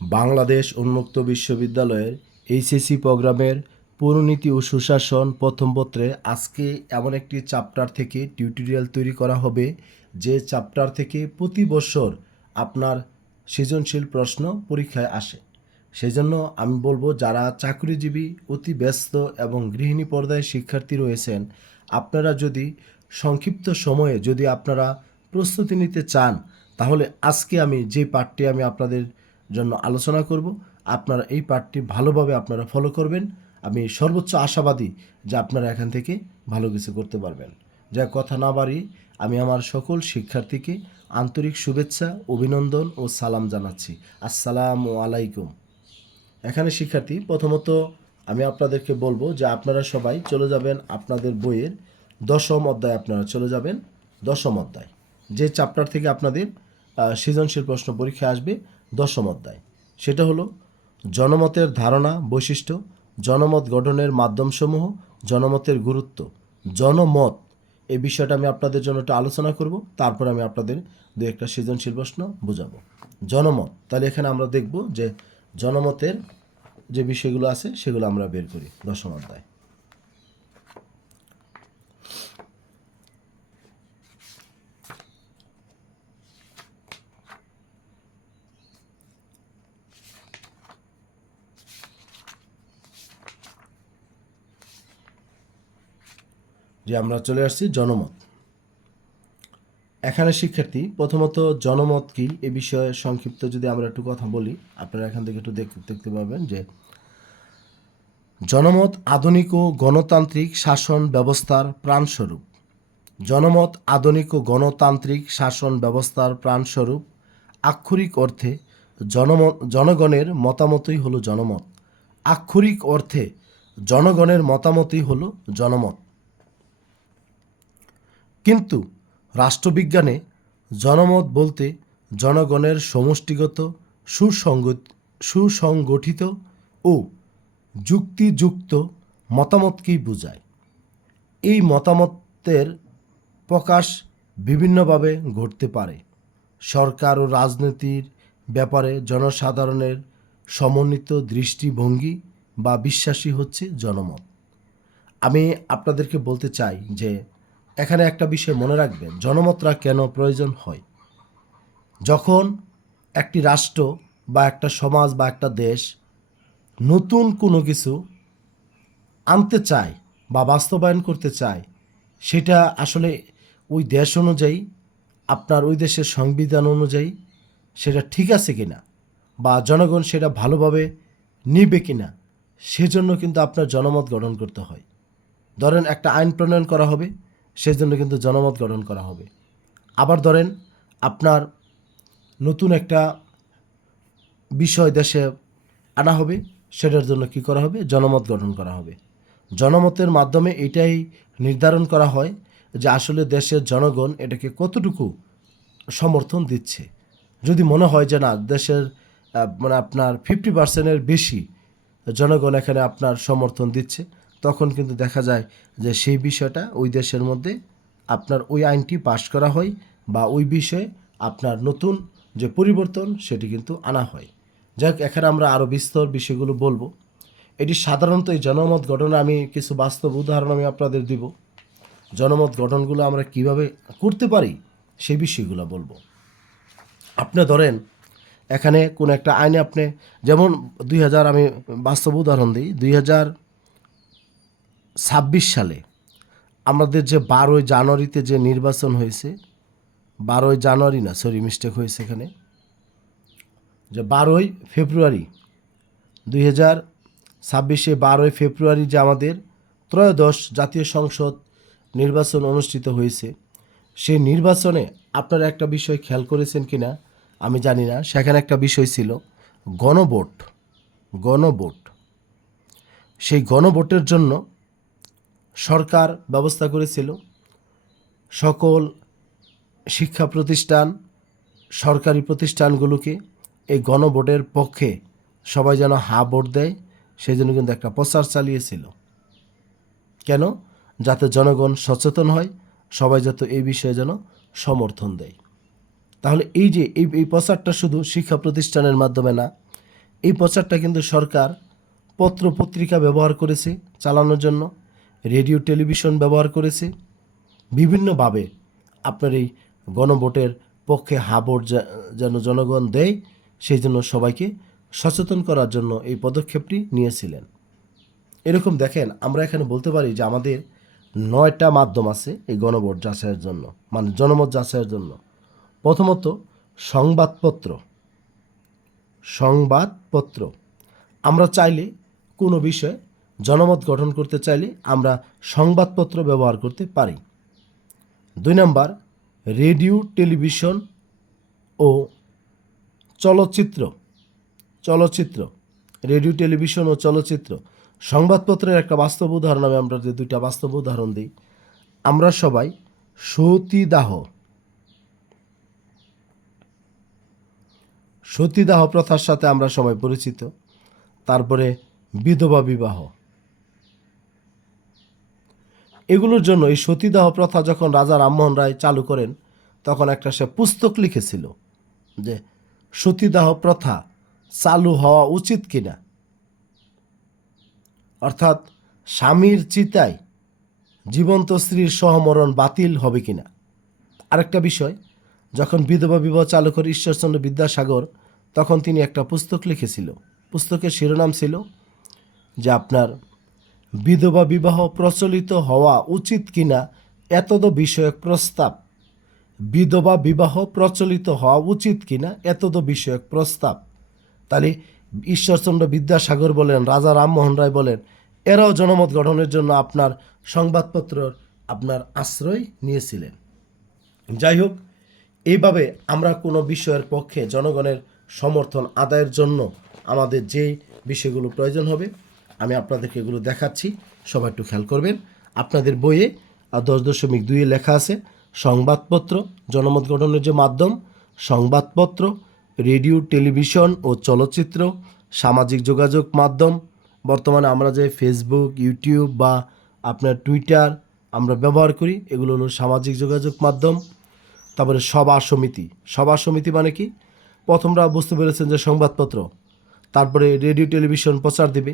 বাংলাদেশ উন্মুক্ত বিশ্ববিদ্যালয়ের এইচএসসি প্রোগ্রামের পুরনীতি ও সুশাসন প্রথম পত্রে আজকে এমন একটি চ্যাপ্টার থেকে টিউটোরিয়াল তৈরি করা হবে যে চ্যাপ্টার থেকে প্রতি বছর আপনার সৃজনশীল প্রশ্ন পরীক্ষায় আসে। সেজন্য আমি বলবো, যারা চাকরিজীবী, অতি ব্যস্ত এবং গৃহিণী পর্যায়ে শিক্ষার্থী রয়েছেন, আপনারা যদি সংক্ষিপ্ত সময়ে যদি আপনারা প্রস্তুতি নিতে চান, তাহলে আজকে আমি যে পাঠটি আমি আপনাদের জন্য আলোচনা করব, আপনারা এই পাঠটি ভালোভাবে আপনারা ফলো করবেন। আমি সর্বোচ্চ আশাবাদী যে আপনারা এখান থেকে ভালো কিছু করতে পারবেন। যা কথা না বাড়িয়ে আমি আমার সকল শিক্ষার্থীকে আন্তরিক শুভেচ্ছা, অভিনন্দন ও সালাম জানাচ্ছি। আসসালামু আলাইকুম। এখানে শিক্ষার্থী, প্রথমত আমি আপনাদেরকে বলবো যে আপনারা সবাই চলে যাবেন আপনাদের বইয়ের 10ম অধ্যায়। আপনারা চলে যাবেন 10ম অধ্যায়, যে চ্যাপ্টার থেকে আপনাদের সৃজনশীল প্রশ্ন পরীক্ষা আসবে। 10ম অধ্যায়, সেটা হলো জনমতের ধারণা, বৈশিষ্ট্য, জনমত গঠনের মাধ্যমসমূহ, জনমতের গুরুত্ব। জনমত এই বিষয়টা আমি আপনাদের জন্য একটু আলোচনা করব, তারপর আমি আপনাদের দু একটা সৃজনশীল প্রশ্ন বোঝাবো। জনমত, তাহলে এখানে আমরা দেখব যে জনমতের যে বিষয়গুলো আছে সেগুলো আমরা বের করি। 10ম অধ্যায়, যে আমরা চলে আসছি জনমত। এখানে শিক্ষার্থী, প্রথমত জনমত কি এ বিষয়ে সংক্ষিপ্ত যদি আমরা একটু কথা বলি, আপনারা এখান থেকে একটু দেখতে পাবেন যে জনমত আধুনিক ও গণতান্ত্রিক শাসন ব্যবস্থার প্রাণস্বরূপ। জনমত আধুনিক ও গণতান্ত্রিক শাসন ব্যবস্থার প্রাণস্বরূপ। আক্ষরিক অর্থে জনগণের মতামতই হলো জনমত। আক্ষরিক অর্থে জনগণের মতামতই হলো জনমত। কিন্তু রাষ্ট্রবিজ্ঞানে জনমত বলতে জনগণের সমষ্টিগত, সুসংগঠিত ও যুক্তিযুক্ত মতামতকেই বোঝায়। এই মতামতের প্রকাশ বিভিন্নভাবে ঘটতে পারে। সরকার ও রাজনীতির ব্যাপারে জনসাধারণের সমন্বিত দৃষ্টিভঙ্গি বা বিশ্বাসই হচ্ছে জনমত। আমি আপনাদেরকে বলতে চাই যে এখানে একটা বিষয় মনে রাখবেন, জনমতটা কেন প্রয়োজন হয়। যখন একটি রাষ্ট্র বা একটা সমাজ বা একটা দেশ নতুন কোনো কিছু আনতে চায় বা বাস্তবায়ন করতে চায়, সেটা আসলে ওই দেশ অনুযায়ী, আপনার ওই দেশের সংবিধান অনুযায়ী সেটা ঠিক আছে কিনা বা জনগণ সেটা ভালোভাবে নিবে কিনা, সেজন্য কিন্তু আপনার জনমত গঠন করতে হয়। ধরেন একটা আইন প্রণয়ন করা হবে, সেজন্য কিন্তু জনমত গঠন করা হবে। আবার ধরেন আপনার নতুন একটা বিষয় দেশে আনা হবে, সেটার জন্য কি করা হবে? জনমত গঠন করা হবে। জনমতের মাধ্যমে এটাই নির্ধারণ করা হয় যে আসলে দেশের জনগণ এটাকে কতটুকু সমর্থন দিচ্ছে। যদি মনে হয় যে না, দেশের মানে আপনার 50%-এর বেশি জনগণ এখানে আপনার সমর্থন দিচ্ছে, তখন কিন্তু দেখা যায় যে সেই বিষয়টা ওই দেশের মধ্যে আপনার ওই আইনটি পাশ করা হয় বা ওই বিষয়ে আপনার নতুন যে পরিবর্তন সেটি কিন্তু আনা হয়। যাক, এখানে আমরা আরও বিস্তর বিষয়গুলো বলবো। এটি সাধারণত এই জনমত গঠনে আমি কিছু বাস্তব উদাহরণ আমি আপনাদের দিব। জনমত গঠনগুলো আমরা কিভাবে করতে পারি সেই বিষয়গুলো বলবো। আপনি ধরেন এখানে কোন একটা আইনে আপনি, যেমন 2000, আমি বাস্তব উদাহরণ দিই, 2026 সালে আমাদের যে 12ই জানুয়ারিতে যে নির্বাচন হয়েছে, 12ই জানুয়ারি না, সরি মিস্টেক হয়েছে এখানে, যে 12ই ফেব্রুয়ারি 2026-এ 12ই ফেব্রুয়ারি যে আমাদের ত্রয়োদশ জাতীয় সংসদ নির্বাচন অনুষ্ঠিত হয়েছে, সেই নির্বাচনে আপনারা একটা বিষয় খেয়াল করেছেন কি না আমি জানি না, সেখানে একটা বিষয় ছিল গণভোট। গণভোট, সেই গণভোটের জন্য সরকার ব্যবস্থা করেছিল সকল শিক্ষা প্রতিষ্ঠান, সরকারি প্রতিষ্ঠানগুলোকে এই গণভোটের পক্ষে সবাই যেন হা ভোট দেয়, সেই জন্য কিন্তু একটা প্রচার চালিয়েছিল। কেন? যাতে জনগণ সচেতন হয়, সবাই যাতে এই বিষয়ে যেন সমর্থন দেয়। তাহলে এই যে এই প্রচারটা শুধু শিক্ষা প্রতিষ্ঠানের মাধ্যমে না, এই প্রচারটা কিন্তু সরকার পত্র পত্রিকা ব্যবহার করেছে চালানোর জন্য, রেডিও টেলিভিশন ব্যবহার করেছে, বিভিন্নভাবে আপনার এই গণভোটের পক্ষে ভোট যেন জনগণ দেয় সেই জন্য সবাইকে সচেতন করার জন্য এই পদক্ষেপটি নিয়েছিলেন। এরকম দেখেন, আমরা এখানে বলতে পারি যে আমাদের 9টা মাধ্যম আছে এই গণভোট যাচাইয়ের জন্য, মানে জনমত যাচাইয়ের জন্য। প্রথমত সংবাদপত্র। সংবাদপত্র আমরা চাইলে কোনো বিষয়ে জনমত গঠন করতে চাইলে আমরা সংবাদপত্র ব্যবহার করতে পারি। 2 নম্বর রেডিও টেলিভিশন ও চলচ্চিত্র। চলচ্চিত্র, রেডিও টেলিভিশন ও চলচ্চিত্র। সংবাদপত্রের একটা বাস্তব উদাহরণ আমি আমরা যে 2টা বাস্তব উদাহরণ দিই। আমরা সবাই সতীদাহ প্রথার সাথে আমরা সবাই পরিচিত। তারপরে বিধবা বিবাহ, এগুলোর জন্য এই সতীদাহ প্রথা যখন রাজা রামমোহন রায় চালু করেন তখন একটা সে পুস্তক লিখেছিল যে সতীদাহ প্রথা চালু হওয়া উচিত কিনা, অর্থাৎ স্বামীর চিতায় জীবন্ত স্ত্রীর সহমরণ বাতিল হবে কিনা। আরেকটা বিষয়, যখন বিধবা বিবাহ চালু করে ঈশ্বরচন্দ্র বিদ্যাসাগর তখন তিনি একটা পুস্তক লিখেছিল। পুস্তকের শিরোনাম ছিল যে আপনার বিধবা বিবাহ প্রচলিত হওয়া উচিত কিনা এতদ বিষয়ক প্রস্তাব। বিধবা বিবাহ প্রচলিত হওয়া উচিত কিনা এতদ বিষয়ক প্রস্তাব। তাহলে ঈশ্বরচন্দ্র বিদ্যাসাগর বলেন, রাজা রামমোহন রায় বলেন, এরাও জনমত গঠনের জন্য আপনার সংবাদপত্র আপনার আশ্রয় নিয়েছিলেন। যাই হোক, এইভাবে আমরা কোনো বিষয়ের পক্ষে জনগণের সমর্থন আদায়ের জন্য আমাদের যে বিষয়গুলো প্রয়োজন হবে আমি আপনাদেরকে এগুলো দেখাচ্ছি, সবাই একটু খেয়াল করবেন। আপনাদের বইয়ে 10.2 লেখা আছে সংবাদপত্র জনমত গঠনের যে মাধ্যম, সংবাদপত্র, রেডিও টেলিভিশন ও চলচ্চিত্র, সামাজিক যোগাযোগ মাধ্যম। বর্তমানে আমরা যে ফেসবুক, ইউটিউব বা আপনার টুইটার আমরা ব্যবহার করি, এগুলো হলো সামাজিক যোগাযোগ মাধ্যম। তারপরে সভা সমিতি। সভা সমিতি মানে কি? প্রথমরা বুঝতে পেরেছেন যে সংবাদপত্র, তারপরে রেডিও টেলিভিশন প্রচার দেবে,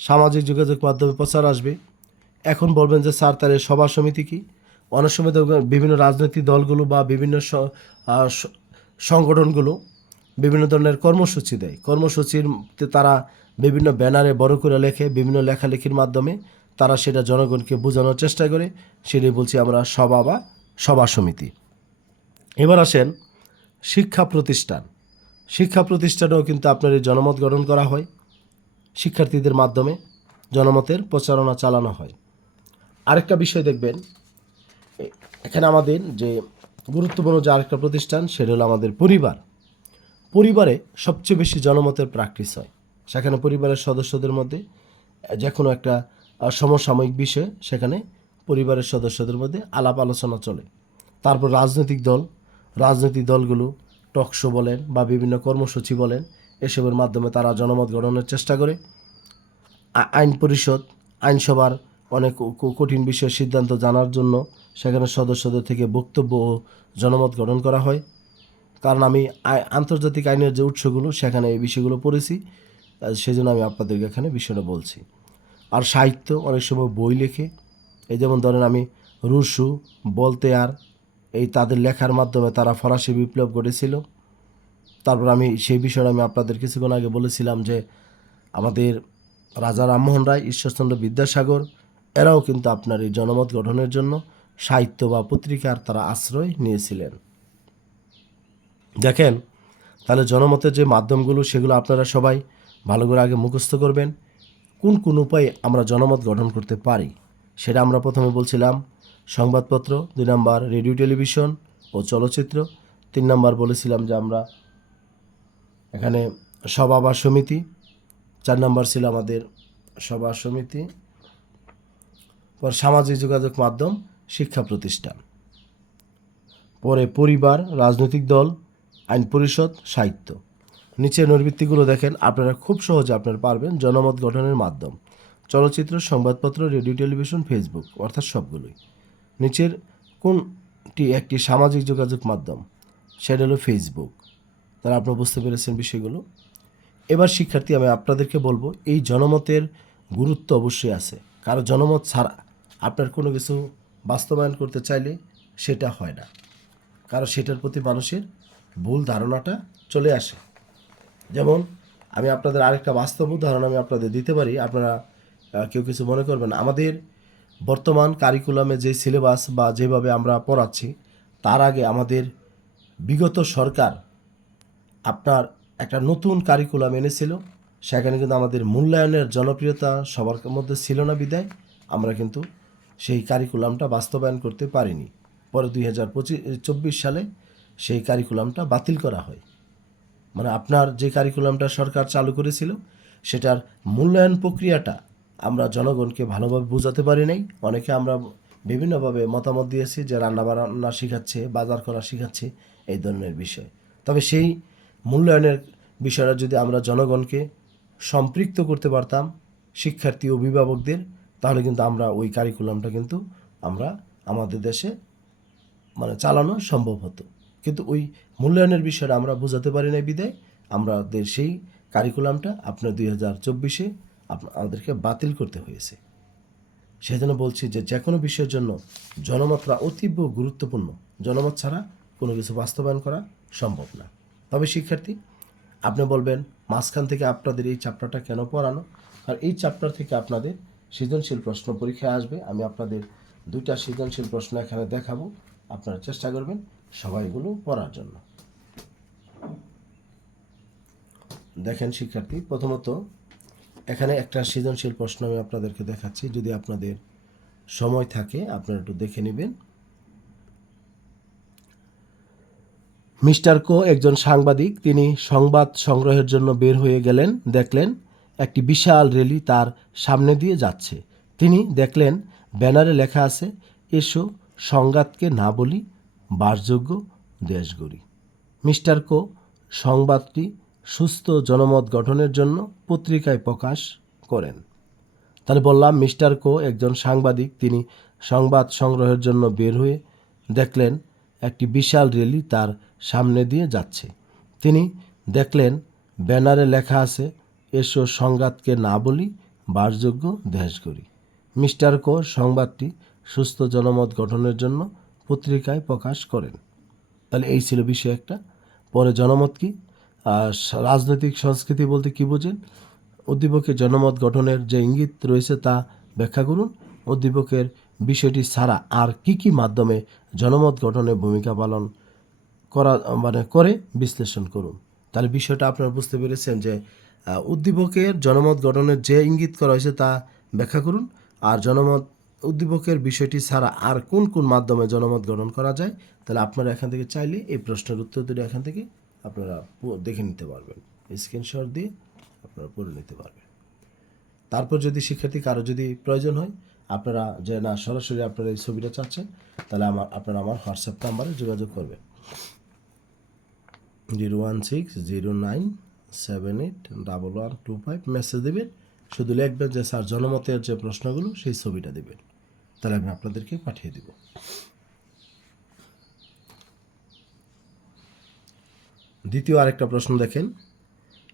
সামাজিক যোগাযোগ মাধ্যমে প্রচার আসবে। এখন বলবেন যে স্যার তাহলে সভা সমিতি কি? অনেক সময় দেখবেন বিভিন্ন রাজনৈতিক দলগুলো বা বিভিন্ন সংগঠনগুলো বিভিন্ন ধরনের কর্মসূচি দেয়। কর্মসূচিতে তারা বিভিন্ন ব্যানারে বড় করে লেখে, বিভিন্ন লেখালেখির মাধ্যমে তারা সেটা জনগণকে বোঝানোর চেষ্টা করে, সেটাই বলছি আমরা সভা বা সভা সমিতি। এবার আসেন শিক্ষা প্রতিষ্ঠান। শিক্ষা প্রতিষ্ঠানেও কিন্তু আপনার এই জনমত গঠন করা হয়, শিক্ষার্থীদের মাধ্যমে জনমতের প্রচারণা চালানো হয়। আরেকটা বিষয় দেখবেন, এখানে আমাদের যে গুরুত্বপূর্ণ যে আরেকটা প্রতিষ্ঠান সেটা হলো আমাদের পরিবার। পরিবারে সবচেয়ে বেশি জনমতের প্র্যাকটিস হয়। সেখানে পরিবারের সদস্যদের মধ্যে যে কোনো একটা সমসাময়িক বিষয় সেখানে পরিবারের সদস্যদের মধ্যে আলাপ আলোচনা চলে। তারপর রাজনৈতিক দলগুলো টকশো বলেন বা বিভিন্ন কর্মসূচি বলেন, এসবের মাধ্যমে তারা জনমত গঠনের চেষ্টা করে। আইন পরিষদ, আইনসভার অনেক কঠিন বিষয়ের সিদ্ধান্ত জানার জন্য সেখানে সদস্যদের থেকে বক্তব্য ও জনমত গঠন করা হয়। কারণ আমি আন্তর্জাতিক আইনের যে উৎসগুলো সেখানে এই বিষয়গুলো পড়েছি, সেজন্য আমি আপনাদেরকে এখানে বিষয়টা বলছি। আর সাহিত্য, অনেক সময় বই লেখে, এই যেমন ধরেন আমি রুশো, ভলতেয়ার, এই তাদের লেখার মাধ্যমে তারা ফরাসি বিপ্লব ঘটেছিল। তারপর আমি সেই বিষয়টা আমি আপনাদের কিছুক্ষণ আগে বলেছিলাম যে আমাদের রাজা রামমোহন রায়, ঈশ্বরচন্দ্র বিদ্যাসাগর এরাও কিন্তু আপনার এই জনমত গঠনের জন্য সাহিত্য বা পত্রিকার তারা আশ্রয় নিয়েছিলেন। দেখেন, তাহলে জনমতের যে মাধ্যমগুলো সেগুলো আপনারা সবাই ভালো করে আগে মুখস্থ করবেন। কোন কোন উপায়ে আমরা জনমত গঠন করতে পারি সেটা আমরা প্রথমে বলছিলাম সংবাদপত্র, 2 নম্বর রেডিও টেলিভিশন ও চলচ্চিত্র, 3 নম্বর বলেছিলাম যে আমরা এখানে সভা বা সমিতি, 4 নম্বর ছিল আমাদের সভা সমিতি, পর সামাজিক যোগাযোগ মাধ্যম, শিক্ষা প্রতিষ্ঠান, পরে পরিবার, রাজনৈতিক দল, আইন পরিষদ, সাহিত্য। নিচের নৈর্বৃত্তিগুলো দেখেন, আপনারা খুব সহজে আপনারা পারবেন জনমত গঠনের মাধ্যম চলচ্চিত্র, সংবাদপত্র, রেডিও টেলিভিশন, ফেসবুক, অর্থাৎ সবগুলোই। নিচের কোনটি একটি সামাজিক যোগাযোগ মাধ্যম? সেটা হলো ফেসবুক। তাহলে আপনারা বুঝতে পেরেছেন বিষয়গুলো। এবার শিক্ষার্থী, আমি আপনাদেরকে বলবো এই জনমতের গুরুত্ব অবশ্যই আছে, কারণ জনমত ছাড়া আপনার কোনো কিছু বাস্তবায়ন করতে চাইলে সেটা হয় না, কারণ সেটার প্রতি মানুষের ভুল ধারণাটা চলে আসে। যেমন আমি আপনাদের আরেকটা বাস্তব উদাহরণ আমি আপনাদের দিতে পারি, আপনারা কেউ কিছু মনে করবেন না। আমাদের বর্তমান কারিকুলামে যে সিলেবাস বা যেভাবে আমরা পড়াচ্ছি, তার আগে আমাদের বিগত সরকার আপনার একটা নতুন কারিকুলাম এনেছিল। সেখানে কিন্তু আমাদের মূল্যায়নের জনপ্রিয়তা সবার মধ্যে ছিল না বিধায় আমরা কিন্তু সেই কারিকুলামটা বাস্তবায়ন করতে পারিনি। পরে 2024 সালে সেই কারিকুলামটা বাতিল করা হয়। মানে আপনার যে কারিকুলামটা সরকার চালু করেছিল সেটার মূল্যায়ন প্রক্রিয়াটা আমরা জনগণকে ভালোভাবে বোঝাতে পারি নাই। অনেকে আমরা বিভিন্নভাবে মতামত দিয়েছি যে রান্না বান্না শেখাচ্ছে, বাজার করা শেখাচ্ছে, এই ধরনের বিষয়। তবে সেই মূল্যায়নের বিষয়টা যদি আমরা জনগণকে সম্পৃক্ত করতে পারতাম, শিক্ষার্থী অভিভাবকদের, তাহলে কিন্তু আমরা ওই কারিকুলামটা কিন্তু আমরা আমাদের দেশে মানে চালানো সম্ভব হতো। কিন্তু ওই মূল্যায়নের বিষয়টা আমরা বোঝাতে পারি না বিধায় আমাদের সেই কারিকুলামটা আপনার 2024-এ আমাদেরকে বাতিল করতে হয়েছে। সেই জন্য বলছি যে কোনো বিষয়ের জন্য জনমতটা অতীব গুরুত্বপূর্ণ। জনমত ছাড়া কোনো কিছু বাস্তবায়ন করা সম্ভব না। তবে শিক্ষার্থী, আপনি বলবেন মাঝখান থেকে আপনাদের এই চ্যাপ্টারটা কেন পড়ানো? আর এই চ্যাপ্টার থেকে আপনাদের সৃজনশীল প্রশ্ন পরীক্ষায় আসবে। আমি আপনাদের 2টা সৃজনশীল প্রশ্ন এখানে দেখাবো, আপনারা চেষ্টা করবেন সবাই এগুলো পড়ার জন্য। দেখেন শিক্ষার্থী, প্রথমত এখানে একটা সৃজনশীল প্রশ্ন আমি আপনাদেরকে দেখাচ্ছি, যদি আপনাদের সময় থাকে আপনারা একটু দেখে নেবেন। মিস্টার কো একজন সাংবাদিক, তিনি সংবাদ সংগ্রহের জন্য বের হয়ে গেলেন। দেখলেন একটি বিশাল রেলি তার সামনে দিয়ে যাচ্ছে। তিনি দেখলেন ব্যানারে লেখা আছে, এসো সংঘাতকে না বলি, বাসযোগ্য দেশ গড়ি। মিস্টার কো সংবাদটি সুস্থ জনমত গঠনের জন্য পত্রিকায় প্রকাশ করেন। তাহলে বললাম মিস্টার কো একজন সাংবাদিক, তিনি সংবাদ সংগ্রহের জন্য বের হয়ে দেখলেন একটি বিশাল রেলি তার সামনে দিয়ে যাচ্ছে। তিনি দেখলেন ব্যানারে লেখা আছে, এসো সংঘাতকে না বলি, বাসযোগ্য দেশ গড়ি। মিস্টার কো সংবাদটি সুস্থ জনমত গঠনের জন্য পত্রিকায় প্রকাশ করেন। তাহলে এই ছিল বিষয় একটা। পরে জনমত কি, রাজনৈতিক সংস্কৃতি বলতে কি বোঝেন? উদ্দীপকের জনমত গঠনের যে ইঙ্গিত রয়েছে তা ব্যাখ্যা করুন। উদ্দীপকের বিষয়টি ছাড়া আর কি কি মাধ্যমে জনমত গঠনে ভূমিকা পালন করে বিশ্লেষণ করুন। তাহলে বিষয়টা আপনারা বুঝতে পেরেছেন যে উদ্দীপকের জনমত গঠনের যে ইঙ্গিত করা হয়েছে তা ব্যাখ্যা করুন, আর জনমত উদ্দীপকের বিষয়টি ছাড়া আর কোন কোন মাধ্যমে জনমত গঠন করা যায়। তাহলে আপনারা এখান থেকে চাইলে এই প্রশ্নের উত্তর দুটো এখান থেকে আপনারা দেখে নিতে পারবেন, স্ক্রিনশট দিয়ে আপনারা পড়ে নিতে পারবেন। তারপর যদি শিক্ষার্থী কারো যদি প্রয়োজন হয়, আপনারা যে না সরাসরি আপনারা এই ছবিটা চাচ্ছেন, তাহলে আপনারা আমার হোয়াটসঅ্যাপ নাম্বারে যোগাযোগ করবেন, 01609781125 মেসেজ দেবেন। শুধু লিখবেন যে স্যার জনমতের যে প্রশ্নগুলো সেই ছবিটা দেবেন, তাহলে আমি আপনাদেরকে পাঠিয়ে দেব। দ্বিতীয় আরেকটা প্রশ্ন দেখেন,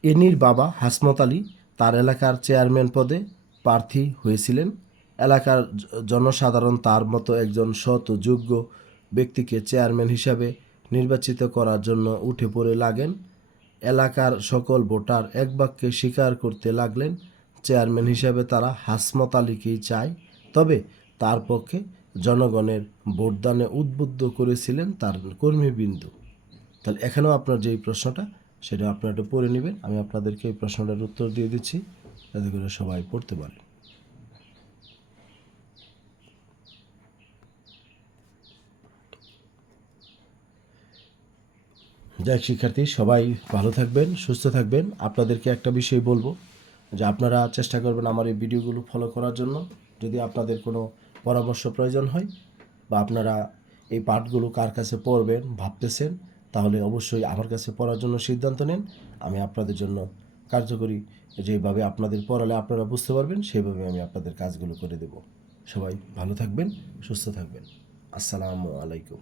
এনির বাবা হাসমত আলী তার এলাকার চেয়ারম্যান পদে প্রার্থী হয়েছিলেন। এলাকার জনসাধারণ তার মতো একজন সৎ ও যোগ্য ব্যক্তিকে চেয়ারম্যান হিসাবে নির্বাচিত করার জন্য উঠে পড়ে লাগেন। এলাকার সকল ভোটার এক বাক্যে স্বীকার করতে লাগলেন চেয়ারম্যান হিসাবে তারা হাসমত আলীকেই চায়। তবে তার পক্ষে জনগণের ভোটদানে উদ্বুদ্ধ করেছিলেন তার কর্মীবৃন্দ। তাহলে এখানেও আপনার যেই প্রশ্নটা সেটা আপনারা একটু পড়ে নেবেন। আমি আপনাদেরকে এই প্রশ্নটার উত্তর দিয়ে দিচ্ছি যাতে করে সবাই পড়তে পারে। যাই শিক্ষার্থী, সবাই ভালো থাকবেন, সুস্থ থাকবেন। আপনাদেরকে একটা বিষয় বলবো যে আপনারা চেষ্টা করবেন আমার এই ভিডিওগুলো ফলো করার জন্য। যদি আপনাদের কোনো পরামর্শ প্রয়োজন হয় বা আপনারা এই পাঠগুলো কার কাছে পড়বেন ভাবতেছেন, তাহলে অবশ্যই আমার কাছে পড়ার জন্য সিদ্ধান্ত নেন। আমি আপনাদের জন্য কার্যকরী যেভাবে আপনাদের পড়ালে আপনারা বুঝতে পারবেন সেইভাবে আমি আপনাদের কাজগুলো করে দেব। সবাই ভালো থাকবেন, সুস্থ থাকবেন। আসসালামু আলাইকুম।